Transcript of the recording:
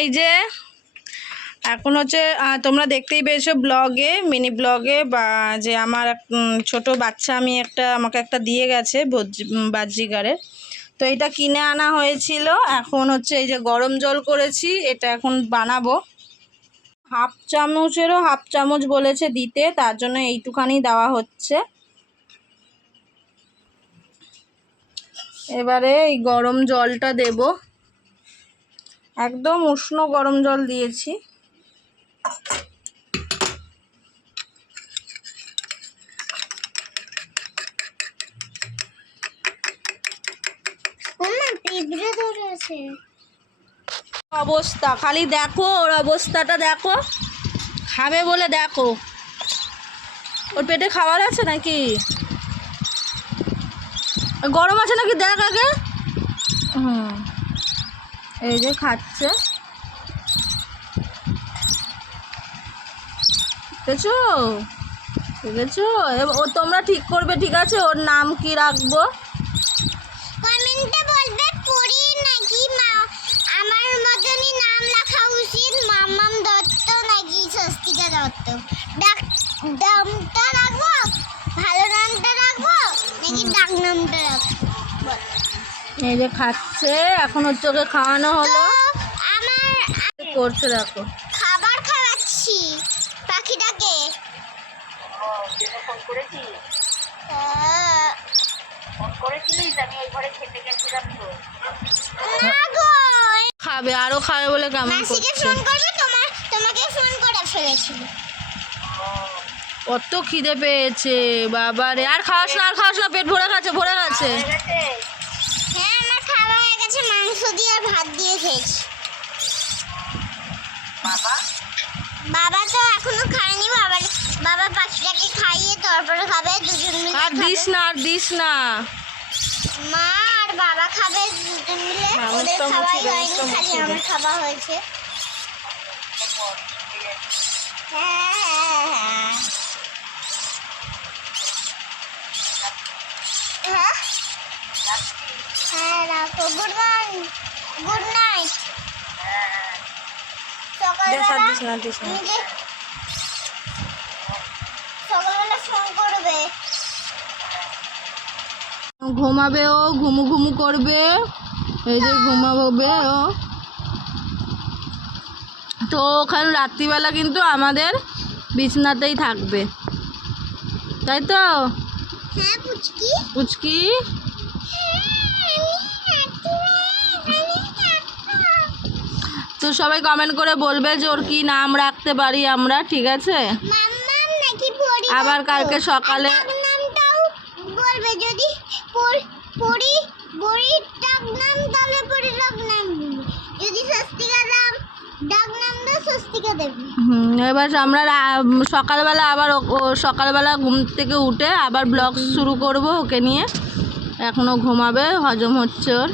এই যে, এখন হচ্ছে তোমরা দেখতেই পেয়েছ ব্লগে, মিনি ব্লগে, বা যে আমার ছোট বাচ্চা আমি একটা, আমাকে একটা দিয়ে গেছে বাহ্যিকারের তো এটা কিনে আনা হয়েছিল। এখন হচ্ছে এই যে গরম জল করেছি, এটা এখন বানাবো। হাফ চামচেরও হাফ চামচ বলেছে দিতে, তার জন্য এইটুখানি দেওয়া হচ্ছে। এবারে এই গরম জলটা দেব। একদম উষ্ণ গরম জল দিয়েছি। অবস্থা খালি দেখো ওর অবস্থাটা দেখো। খাবে বলে দেখো। ওর পেটে খাবার আছে নাকি? গরম আছে নাকি দেখ আগে। হুম। এই যে খাচ্ছে। দেখেছ? দেখেছ? ও তোমরা ঠিক করবে, ঠিক আছে? ওর নাম কি রাখব? কমেন্টে বলবে, পরি নাকি মা? আমার মতনই নাম রাখা উচিত, মাম্মাম দত্ত নাকি স্বস্তিকা দত্ত? ডাক, নামটা রাখব? ভালো নামটা রাখব? নাকি ডাক নামটা রাখব। এই যে খাচ্ছে এখন হচ্ছে ওকে খাওয়ানো হলো। আমার করছে দেখো। খাবার খাওয়াচ্ছি পাখিটাকে। খাবে আরও খাবে বলে কেমন ফোন করবে তোমার তোমাকে ফোন করে ফেলেছিল কত খিদে পেয়েছে বাবা রে আর খাওয়াস না আর খাওয়াস না পেট ভরে গেছে ভরে গেছে হয়ে গেছে হ্যাঁ আমার খাওয়া হয়ে গেছে মাংস দিয়ে আর ভাত দিয়ে খেয়েছি। বাবা? বাবা তো এখনও খায়নি বাবা বাবা পাখিটাকে খাইয়ে তারপরে খাবে দুজন মিলে আর। দিস না আর দিস না। মা আর বাবা খাবে দুজন মিলে ওদের আমার তো খাওয়াই হয়নি খালি আমার খাওয়া হয়েছে। হ্যাঁ হ্যাঁ। হ্যাঁ রাখো। গুড মর্নিং গুড নাইট সকালবেলা সকালবেলা ফোন করবে। ঘুমাবে ও ঘুমু ঘুমু করবে। এই যে ঘুমাবে ও। তো ওখানে রাত্রিবেলা কিন্তু আমাদের বিছনাতেই থাকবে। তাই তো? হ্যাঁ পুচকি? পুচকি? তো সবাই কমেন্ট করে বলবে যে ওর কি নাম রাখতে পারি আমরা ঠিক আছে? আবার কালকে সকালে এবার আমরা সকালবেলা আবার সকালবেলা ঘুম থেকে উঠে আবার ব্লগ শুরু করব ওকে নিয়ে। এখনও ঘুমাবে হজম হচ্ছে ওর।